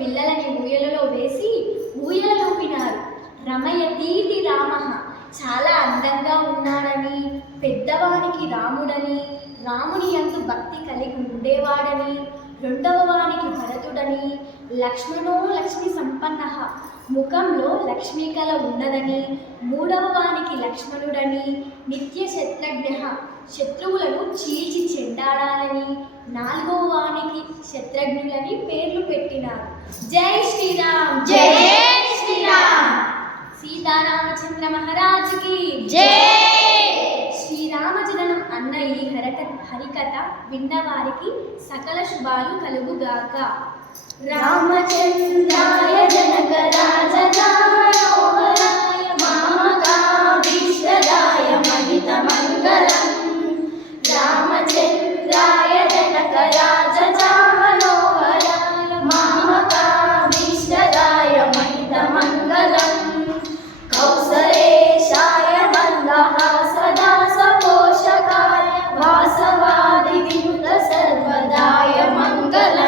పిల్లలని ఊయలలో వేసి ఊయలూపినారు. రమయతీతి రామ, చాలా అందంగా ఉన్నాడని, పెద్దవానికి రాముడని, రాముని యందు భక్తి కలిగి ఉండేవాడని, రెండవ వానికి భరతుడని, లక్ష్మణో లక్ష్మి సంపన్న, ముఖంలో లక్ష్మీ కళ ఉన్నదని, మూడవ వానికి లక్ష్మణుడని, నిత్య శత్రుఘ్న, శత్రువులను చీల్చి చెండాడాలని, నాలుగవ వానికి శత్రుఘ్నులని పేర్లు పెట్టినారు. జై శ్రీరామ్, జై శ్రీరామ్. సీతారామచంద్ర మహారాజుకి జై. శ్రీరామ జననం అన్న ఈ హరికథ విన్నవారికి సకల శుభాలు కలుగుగాక. రామచంద్రాయ జనక రాజరాయ మనోహరాయ మామకాభీష్టదాయ మహిత మంగళ